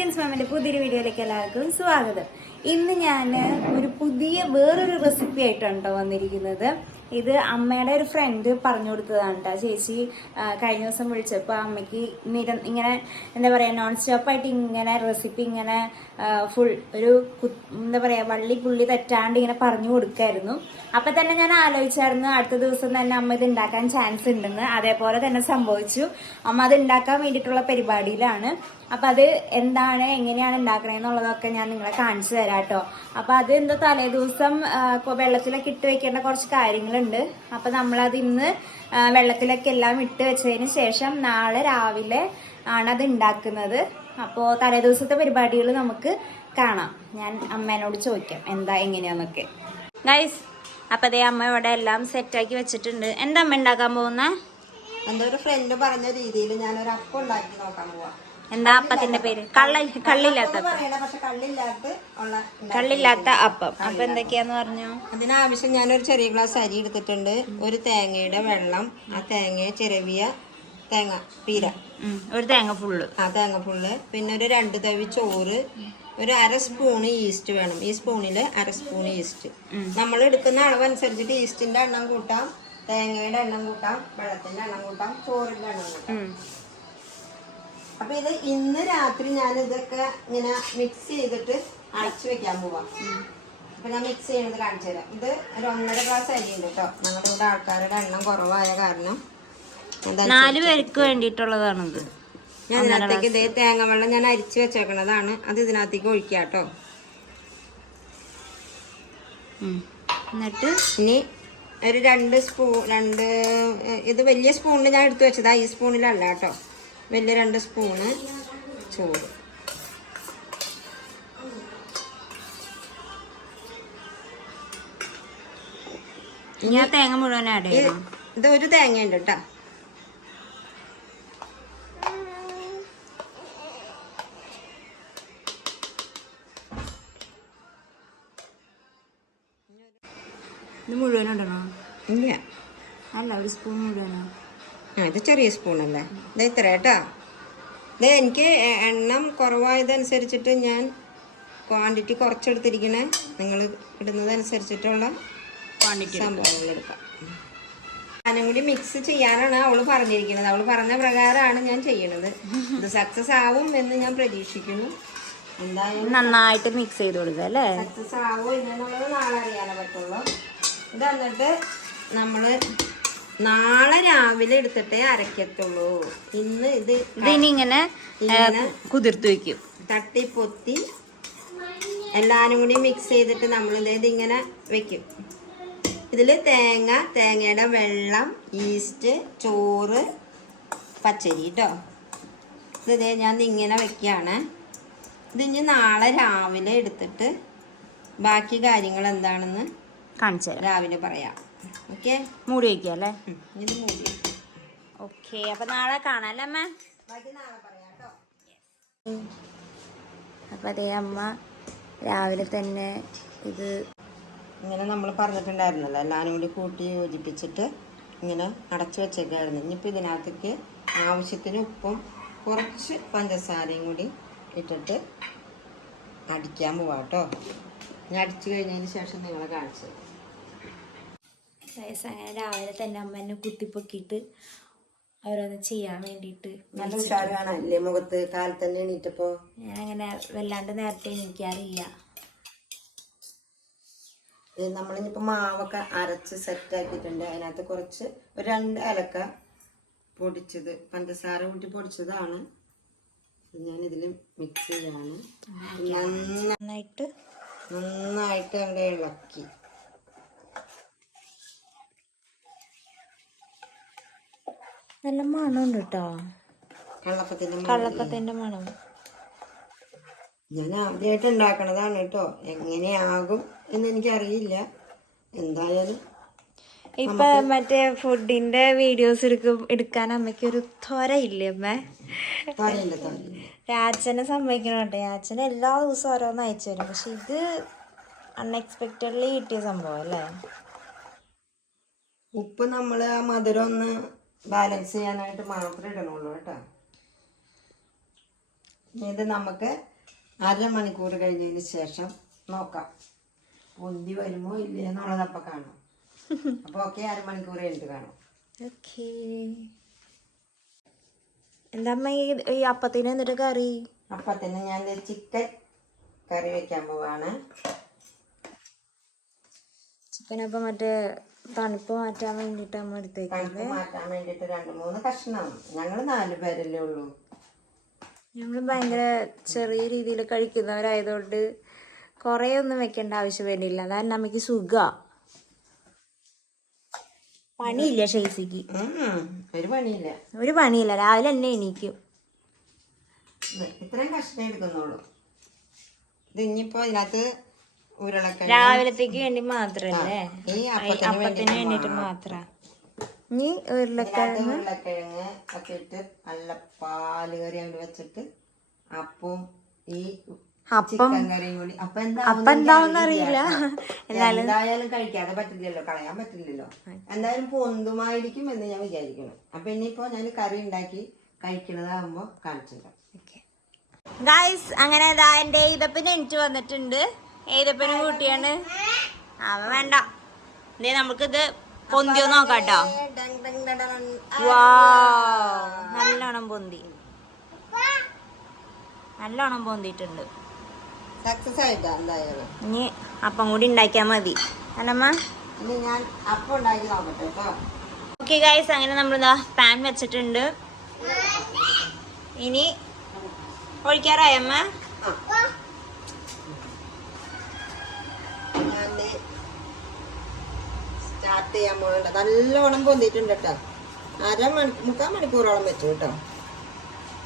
ഷാക്കിൻസ് മാമിന്റെ പുതിയൊരു വീഡിയോയിലേക്ക് എല്ലാവർക്കും സ്വാഗതം. ഇന്ന് ഞാൻ ഒരു പുതിയ വേറൊരു റെസിപ്പി ആയിട്ടാണ് വന്നിരിക്കുന്നത്. ഇത് അമ്മയുടെ ഒരു ഫ്രണ്ട് പറഞ്ഞു കൊടുത്തതാണ് കേട്ടോ ചേച്ചി കഴിഞ്ഞ ദിവസം വിളിച്ചപ്പോൾ അമ്മയ്ക്ക് നിര ഇങ്ങനെ എന്താ പറയുക നോൺ സ്റ്റോപ്പായിട്ട് ഇങ്ങനെ റെസിപ്പി ഇങ്ങനെ ഫുൾ ഒരു എന്താ പറയുക വള്ളി പുള്ളി തെറ്റാണ്ട് ഇങ്ങനെ പറഞ്ഞു കൊടുക്കായിരുന്നു. അപ്പം തന്നെ ഞാൻ ആലോചിച്ചായിരുന്നു അടുത്ത ദിവസം തന്നെ അമ്മ ഇത് ഉണ്ടാക്കാൻ ചാൻസ് ഉണ്ടെന്ന് അതേപോലെ തന്നെ സംഭവിച്ചു. അമ്മ അത് ഉണ്ടാക്കാൻ വേണ്ടിയിട്ടുള്ള പരിപാടിയിലാണ്. അപ്പം അത് എന്താണ് എങ്ങനെയാണ് ഉണ്ടാക്കണേന്നുള്ളതൊക്കെ ഞാൻ നിങ്ങളെ കാണിച്ചു തരാം കേട്ടോ അപ്പം അത് എന്താ തലേ ദിവസം വെള്ളത്തിലൊക്കെ ഇട്ട് വെക്കേണ്ട കുറച്ച് കാര്യങ്ങളുണ്ട്. അപ്പം നമ്മളത് ഇന്ന് വെള്ളത്തിലൊക്കെ എല്ലാം ഇട്ട് വെച്ചതിന് ശേഷം നാളെ രാവിലെ ആണ് അത് ഉണ്ടാക്കുന്നത്. അപ്പോൾ തലേ ദിവസത്തെ പരിപാടികൾ നമുക്ക് കാണാം. ഞാൻ അമ്മേനോട് ചോദിക്കാം എന്താ എങ്ങനെയാന്നൊക്കെ. ഗൈസ് അപ്പം അതേ അമ്മ ഇവിടെ എല്ലാം സെറ്റാക്കി വെച്ചിട്ടുണ്ട്. എന്താ അമ്മ ഉണ്ടാക്കാൻ പോകുന്ന? എന്തോ ഒരു ഫ്രണ്ട് പറഞ്ഞ രീതിയിൽ ഞാനൊരു അപ്പം ഉണ്ടാക്കി നോക്കാൻ പോവാ. എന്താ അപ്പത്തിന്റെ പേര്? കള്ള കള്ളില്ലാത്ത കള്ളില്ലാത്ത അപ്പം. അപ്പൊ എന്തൊക്കെയാന്ന് പറഞ്ഞു? അതിനാവശ്യം ഞാനൊരു ചെറിയ ഗ്ലാസ് അരി എടുത്തിട്ടുണ്ട്. ഒരു തേങ്ങയുടെ വെള്ളം ആ തേങ്ങയെ ചിരവിയ തേങ്ങ പീര. ഒരു തേങ്ങ ഫുള്ള്. ആ തേങ്ങ ഫുള്ള്. പിന്നെ ഒരു രണ്ട് തവി ചോറ് ഒരു അര സ്പൂൺ ഈസ്റ്റ് വേണം. ഈ സ്പൂണിൽ അര സ്പൂൺ ഈസ്റ്റ് നമ്മൾ എടുക്കുന്ന അളവനുസരിച്ചിട്ട് ഈസ്റ്റിന്റെ എണ്ണം കൂട്ടാം തേങ്ങയുടെ എണ്ണം കൂട്ടാം വെള്ളത്തിന്റെ എണ്ണം കൂട്ടാം ചോറിന്റെ എണ്ണം കൂട്ടാം. അപ്പൊ ഇത് ഇന്ന് രാത്രി ഞാൻ ഇതൊക്കെ ഇങ്ങനെ മിക്സ് ചെയ്തിട്ട് അടച്ചു വെക്കാൻ പോവാം. അപ്പൊ ഞാൻ മിക്സ് ചെയ്യണത് കാണിച്ചു തരാം. ഇത് ഒരു ഒന്നര ഗ്ലാസ് അരി ഉണ്ട് കേട്ടോ ഞങ്ങളുടെ ഇവിടെ ആൾക്കാരുടെ എണ്ണം കുറവായ കാരണം നാല് പേർക്ക് വേണ്ടിയിട്ടുള്ളതാണിത്. ഞാൻ ഇതിനകത്തേക്ക് ഇതേ തേങ്ങ വെള്ളം ഞാൻ അരിച്ചു വെച്ചേക്കണതാണ്. അത് ഇതിനകത്തേക്ക് ഒഴിക്കുക കേട്ടോ. എന്നിട്ട്? ഇനി ഒരു രണ്ട് സ്പൂൺ രണ്ട് ഇത് വലിയ സ്പൂണിൽ ഞാൻ എടുത്തു വെച്ചതാ. ഈ സ്പൂണിലല്ല കേട്ടോ വലിയ രണ്ട് സ്പൂണ് ചോറ്. ഞാൻ തേങ്ങ മുഴുവൻ ആഡ് ഇത് ചെയ്യണം. ഇത് ഒരു തേങ്ങ ഉണ്ട് കേട്ടോ. ഇത് മുഴുവൻ ഇടണോ? ഇല്ല. അല്ല ഒരു സ്പൂൺ മുഴുവനോ? ആ ഇത് ചെറിയ സ്പൂണല്ലേ ഇത് ഇത്ര കേട്ടോ. ഇത് എനിക്ക് എണ്ണം കുറവായതനുസരിച്ചിട്ട് ഞാൻ ക്വാണ്ടിറ്റി കുറച്ചെടുത്തിരിക്കണേ. നിങ്ങൾ ഇടുന്നതനുസരിച്ചിട്ടുള്ള ക്വാണ്ടിറ്റി സംഭവങ്ങൾ എടുക്കാം. ഞാനും കൂടി മിക്സ് ചെയ്യാനാണ് അവൾ പറഞ്ഞിരിക്കുന്നത്. അവൾ പറഞ്ഞ പ്രകാരമാണ് ഞാൻ ചെയ്യണത്. ഇത് സക്സസ് ആവും എന്ന് ഞാൻ പ്രതീക്ഷിക്കുന്നു. എന്തായാലും നന്നായിട്ട് മിക്സ് ചെയ്ത് കൊടുക്കുക അല്ലേ? സക്സസ് ആവോ ഇല്ലെന്നുള്ളത് നാളെ അറിയാനേ പറ്റുള്ളൂ. ഇത് എന്നിട്ട് നമ്മൾ നാളെ രാവിലെ എടുത്തിട്ടേ അരക്കത്തുള്ളൂ. ഇന്ന് ഇത് ഇതിനിങ്ങനെ ഇങ്ങനെ കുതിർത്ത് വെക്കും. തട്ടി പൊത്തി എല്ലാരും കൂടി മിക്സ് ചെയ്തിട്ട് നമ്മൾ ഇത് ഇങ്ങനെ വെക്കും. ഇതിൽ തേങ്ങ തേങ്ങയുടെ വെള്ളം ഈസ്റ്റ് ചോറ് പച്ചരി കേട്ടോ ഇത് ഞാൻ ഇങ്ങനെ വെക്കുകയാണ്. ഇത് ഇനി നാളെ രാവിലെ എടുത്തിട്ട് ബാക്കി കാര്യങ്ങൾ എന്താണെന്ന് കാണിച്ചു രാവിലെ പറയാം. ഓക്കെ. മൂടി വയ്ക്കുക അല്ലേ ഇത് മൂടി ഓക്കെ അപ്പൊ നാളെ കാണാം അല്ലേ അമ്മ അപ്പൊ അതേ അമ്മ രാവിലെ തന്നെ ഇത് ഇങ്ങനെ നമ്മൾ പറഞ്ഞിട്ടുണ്ടായിരുന്നല്ലോ എല്ലാവരും കൂടി കൂട്ടി യോജിപ്പിച്ചിട്ട് ഇങ്ങനെ അടച്ചു വെച്ചേക്കായിരുന്നു. ഇനിയിപ്പോൾ ഇതിനകത്തേക്ക് ആവശ്യത്തിന് ഉപ്പും കുറച്ച് പഞ്ചസാരയും കൂടി ഇട്ടിട്ട് അടിക്കാൻ പോവാട്ടോ കേട്ടോ. ഞാൻ അടിച്ചു കഴിഞ്ഞതിന് ശേഷം നിങ്ങളെ കാണിച്ചു. ഗൈസ് അങ്ങനെ രാവിലെ തന്നെ അമ്മ എന്നെ കുത്തിപ്പൊക്കിയിട്ട് ഓരോന്ന് ചെയ്യാൻ വേണ്ടിയിട്ട് നല്ല ഉഷാറ് കാണാനില്ലേ മുഖത്ത് കാലത്ത് തന്നെ എണീറ്റപ്പോ? ഞാൻ അങ്ങനെ വല്ലാണ്ട് നേരത്തെ എണീക്കാറില്ല. നമ്മളിപ്പോ മാവൊക്കെ അരച്ച് സെറ്റ് ആക്കിയിട്ടുണ്ട്. അതിനകത്ത് കുറച്ച് ഒരു രണ്ട് ഏലക്ക പൊടിച്ചത് പഞ്ചസാര കൂട്ടി പൊടിച്ചതാണ്. ഞാൻ ഇതിൽ മിക്സ് ചെയ്യാണ്. നന്നായിട്ട് നന്നായിട്ട് അങ്ങോട്ട് ഇളക്കി. നല്ല മണമുണ്ട് കേട്ടോ കള്ളപ്പത്തിന്റെ മണം. ഞാൻ ആദ്യമായിട്ട് ഉണ്ടാക്കണതാണ് കേട്ടോ. എങ്ങനെയാകും എന്ന് എനിക്കറിയില്ല എന്തായാലും ഇപ്പൊ മറ്റേ ഫുഡിന്റെ വീഡിയോസ് എടുക്കും എടുക്കാൻ അമ്മയ്ക്ക് ഒരു ത്വര അമ്മേ രാജനെ സംഭവിക്കണോട്ടെ രാജന എല്ലാ ദിവസവും ഓരോന്ന് അയച്ചു തരും. പക്ഷെ ഇത് അൺഎക്സ്പെക്റ്റഡ്ലി കിട്ടിയ സംഭവം അല്ലേ? ഉപ്പ് നമ്മൾ ആ മധുരം ഒന്ന് ബാലൻസ് ചെയ്യാനായിട്ട് മാത്രമേ ഇടണുള്ളൂ കേട്ടോ. ഇത് നമുക്ക് അരമണിക്കൂർ കഴിഞ്ഞതിന് ശേഷം നോക്കാം. പൊന്തി വരുമോ ഇല്ലേ എന്നുള്ളത് അപ്പൊ കാണാം. അപ്പൊ ഓക്കെ അരമണിക്കൂർ കഴിഞ്ഞിട്ട് കാണാം. ഓക്കേ. എന്താ അമ്മ ഈ അപ്പത്തിന് എന്നിട്ട് കറി? അപ്പൊ തന്നെ ഞാൻ ചിക്കൻ കറി വെക്കാൻ പോവാണ്. ചിക്കൻ അപ്പം മറ്റേ തണുപ്പ് മാറ്റാൻ വേണ്ടിട്ട് നമ്മൾ എടുത്തേക്കുന്നത്. മാറ്റാൻ വേണ്ടിട്ട് രണ്ട് മൂന്ന് കഷ്ണം. ഞങ്ങൾ നാല് പേരല്ലേ ഉള്ളൂ. ഞങ്ങൾ ഭയങ്കര ചെറിയ രീതിയിൽ കഴിക്കുന്നവരായതുകൊണ്ട് കുറേ ഒന്നും വെക്കേണ്ട ആവശ്യം വരുന്നില്ല. അതാണ് നമുക്ക് സുഖ. പണിയില്ല ഷെയ്സിക്ക്. ഉം, ഒരു പണിയില്ല. ഒരു പണിയില്ല. രാവിലെ തന്നെ എണീക്കും. ഇത് ഇത്രയും കഷ്ണം എടുക്കുന്നുള്ളൂ. ഇത് ഇനിയിപ്പോ ഇതിനകത്ത് ഉരുളക്കിഴങ്ങ് രാവിലത്തേക്ക് വേണ്ടി മാത്രല്ലേ? ഈ അപ്പത്തിന് അപ്പത്തിന് വേണ്ടിട്ട് മാത്ര. ഇനി ഉരുളക്കിഴങ്ങ്. ഉരുളക്കിഴങ്ങ് ഒക്കെ ഇട്ട് നല്ല പാൽ കറി അങ്ങോട്ട് വെച്ചിട്ട് അപ്പവും ഈ അപ്പം അപ്പൊ എന്താ അപ്പം എന്താവെന്ന് അറിയില്ല. എന്തായാലും കഴിക്കാതെ പറ്റില്ലല്ലോ കളയാൻ പറ്റില്ലല്ലോ എന്തായാലും പൊന്തുമായിരിക്കും എന്ന് ഞാൻ വിചാരിക്കുന്നു. അപ്പൊ ഇനിയിപ്പോ ഞാൻ കറി ഉണ്ടാക്കി കഴിക്കണതാകുമ്പോ കാണിച്ചിട്ടുണ്ട് ഗായ്സ് അങ്ങനെ ദാ എന്റെ ഇതപ്പിന് എനിക്ക് വന്നിട്ടുണ്ട്. ഏതപ്പനും കൂട്ടിയാണ്? അവൻ വേണ്ട. ഇതേ നമുക്കിത് പൊന്തിയോ നോക്കാട്ടോ. വാ നല്ലോണം പൊന്തി. നല്ലോണം പൊന്തിയിട്ടുണ്ട്. ഇനി അപ്പം കൂടി ഉണ്ടാക്കിയാൽ മതി. അല്ലമ്മ? ഓക്കെ അങ്ങനെ നമ്മളിതാ പാൻ വെച്ചിട്ടുണ്ട്. ഇനി ഒഴിക്കാറായമ്മ സ്റ്റാർട്ട് ചെയ്യാൻ പോകണ്ട നല്ലോണം പൊന്തിയിട്ടുണ്ട് കേട്ടോ. അര മണി മുക്കാൽ മണിക്കൂറോളം വെച്ചു കേട്ടോ.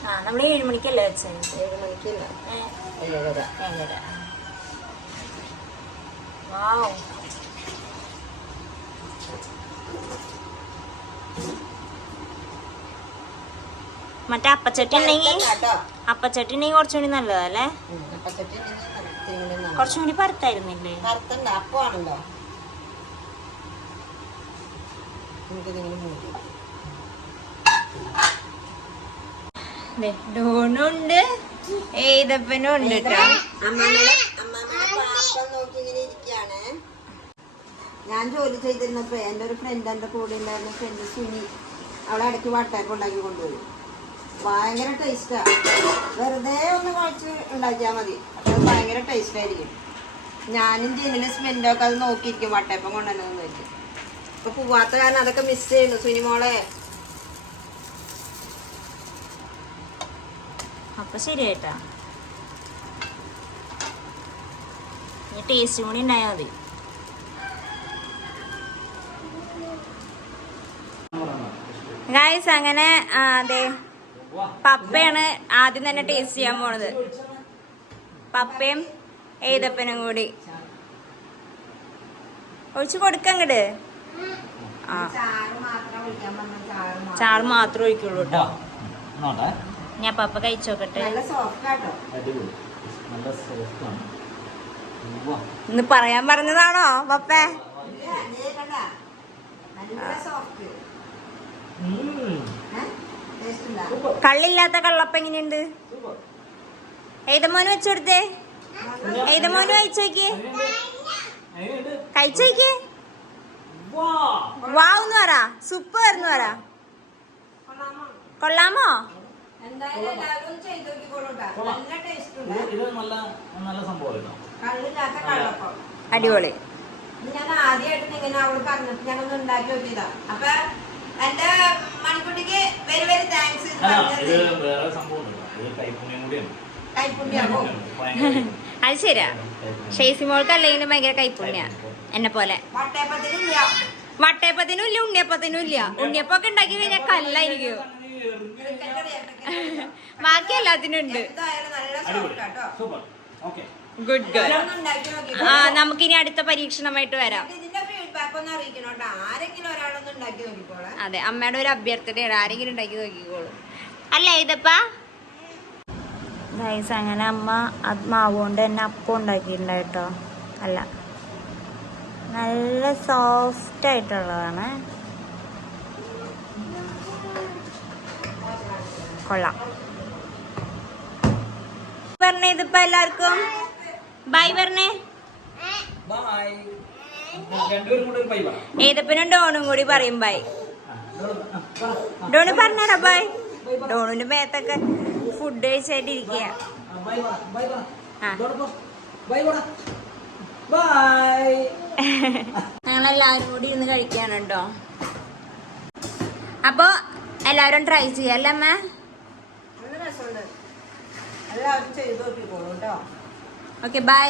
ആ നമ്മൾ ഏഴ് മണിക്കല്ലേ വെച്ചത് ഏഴ് മണിക്കല്ല. ഏഴര. ഏഴര. വാവ് മറ്റേ അപ്പച്ചട്ടി ഉണ്ടെങ്കിൽ അപ്പച്ചട്ടി ഉണ്ടെങ്കിൽ കുറച്ചുകൂടി നല്ലതല്ലേ കുറച്ചും കൂടി പരത്തായിരുന്നില്ലേ? കറുത്തണ്ട അപ്പമാണല്ലോ നമുക്കിതിങ്ങനെ മൂടി ഡോണുണ്ട് ഏതപ്പനും ഉണ്ട് കേട്ടോ ഞാൻ ജോലി ചെയ്തിരുന്നപ്പോ എന്റെ ഒരു ഫ്രണ്ട് എന്റെ കൂടെ ഉണ്ടായിരുന്ന ഫ്രണ്ട് സുനി അവളെ ഇടയ്ക്ക് വട്ടയൊക്കെ ഉണ്ടാക്കി കൊണ്ടുവരും ഭയങ്കര ടേസ്റ്റാ വെറുതെ ഒന്ന് കുഴച്ച് ഉണ്ടാക്കിയാൽ മതി. അപ്പൊ അത് ഭയങ്കര ടേസ്റ്റ് ആയിരിക്കും. ഞാനും ജിനിന്റെ സ്മെല്ലൊക്കെ അത് നോക്കിയിരിക്കും വട്ടയപ്പം കൊണ്ടുവന്നു വെച്ച്. ഇപ്പൊ പോവാത്ത കാരണം അതൊക്കെ മിസ് ചെയ്യുന്നു സുനിമോളെ അപ്പൊ ശരി കേട്ടാ ഇനി ടേസ്റ്റ് കൂടി ഉണ്ടായാൽ മതി. ഗായ്സ് അങ്ങനെ അതെ പപ്പയാണ് ആദ്യം തന്നെ ടേസ്റ്റ് ചെയ്യാൻ പോണത്. പപ്പയും ഏതപ്പനും കൂടി. ഒഴിച്ച് കൊടുക്കങ്ങട് ആ. ചാറ് മാത്രം ഒഴിക്കുള്ളൂ കേട്ടോ. ഞാൻ പപ്പ കഴിച്ചു നോക്കട്ടെ. നല്ല സോഫ്റ്റ് ആട്ടോ. അടിപൊളി. നല്ല സോഫ്റ്റാണ് ഉവ്വ. ഇന്ന് പറയാൻ പറഞ്ഞതാണോ പപ്പേ? കള്ളില്ലാത്ത കള്ളപ്പ എങ്ങനെയുണ്ട്? ഏതമോന് വെച്ചു കൊടുത്തേ ഏതമോന് കഴിച്ചോക്കേ. എങ്ങനെയുണ്ട് കഴിച്ചോക്ക് എന്ന് പറ. സൂപ്പർ എന്ന് പറ. കൊള്ളാമോ? അടിപൊളി. ഞാൻ ആദ്യമായിട്ട് ഇങ്ങനെ അവൾ പറഞ്ഞിട്ട് ഞാനൊന്ന് ഉണ്ടാക്കി നോക്കിയതാ. അപ്പൊ എന്റെ മണിക്കുട്ടിക്ക് വെരി വെരി താങ്ക്സ് ഇത് പറഞ്ഞത് വേറെ സംഭവം ഇത് കൈപ്പുണ്യം കൂടിയാണ്. കൈപ്പുണ്യാണോ? ഭയങ്കര അത് ശരിയാ. ഷെയ്സി മോൾക്ക് അല്ലെങ്കിലും ഭയങ്കര കൈപ്പുണ്യ. എന്നെ പോലെ. വട്ടയപ്പത്തിനും ഇല്ല ഉണ്ണിയപ്പത്തിനും ഇല്ല. ഉണ്ണിയപ്പൊക്കെ ഉണ്ടാക്കി കഴിഞ്ഞാൽ കല്ലായിരിക്കും. ബാക്കി എല്ലാത്തിനും ഉണ്ട്. ഗുഡ് ഗേൾ ആ നമുക്കിനി അടുത്ത പരീക്ഷണമായിട്ട് വരാം. അതെ അമ്മയുടെ ഒരു അഭ്യർത്ഥനയാണ്. ആരെങ്കിലും ഉണ്ടാക്കി നോക്കിക്കോളൂ. അല്ല ഇതപ്പാ ഗൈസ് അങ്ങനെ അമ്മ അത് മാവ് കൊണ്ട് തന്നെ അപ്പം ഉണ്ടാക്കിയിട്ടുണ്ട് അല്ല. നല്ല സോഫ്റ്റ് ആയിട്ടുള്ളതാണ്. കൊള്ളാം. പറഞ്ഞേ ഇതിപ്പോ എല്ലാവർക്കും. ബൈ പറഞ്ഞേ ഏതപ്പനും ഡോണും കൂടി പറയും ബൈ ഡോണു പറഞ്ഞാടാ ബൈ ഡോണുന്റെ മേത്തൊക്കെ ഫുഡ് കഴിച്ചായിട്ട് ഞങ്ങളെല്ലാവരും കൂടി ഇന്ന് കഴിക്കാനുണ്ടോ അപ്പോ എല്ലാവരും ട്രൈ ചെയ്യാല്ലേ അമ്മ ഓക്കെ ബൈ